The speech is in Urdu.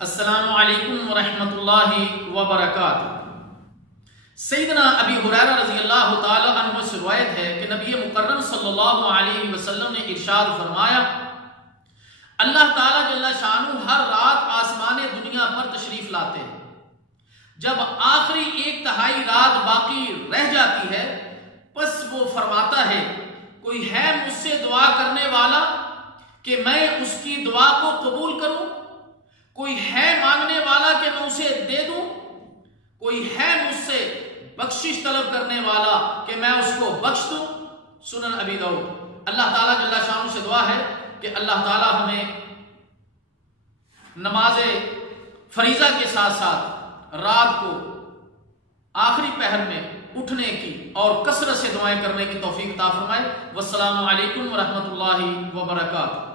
السلام علیکم ورحمۃ اللہ وبرکاتہ۔ سیدنا ابی ہریرہ رضی اللہ تعالی عنہ سے روایت ہے کہ نبی مکرم صلی اللہ علیہ وسلم نے ارشاد فرمایا، اللہ تعالیٰ جل شانہ ہر رات آسمان دنیا پر تشریف لاتے ہیں۔ جب آخری 1/3 رات باقی رہ جاتی ہے پس وہ فرماتا ہے، کوئی ہے مجھ سے دعا کرنے والا کہ میں اس کی دعا کو قبول کروں؟ کوئی ہے مانگنے والا کہ میں اسے دے دوں؟ کوئی ہے مجھ سے بخشش طلب کرنے والا کہ میں اس کو بخش دوں؟ سنن ابی داؤد۔ اللہ تعالیٰ جل شانہ سے دعا ہے کہ اللہ تعالیٰ ہمیں نماز فریضہ کے ساتھ ساتھ رات کو آخری پہر میں اٹھنے کی اور کثرت سے دعائیں کرنے کی توفیق عطا فرمائے۔ والسلام علیکم ورحمۃ اللہ وبرکاتہ۔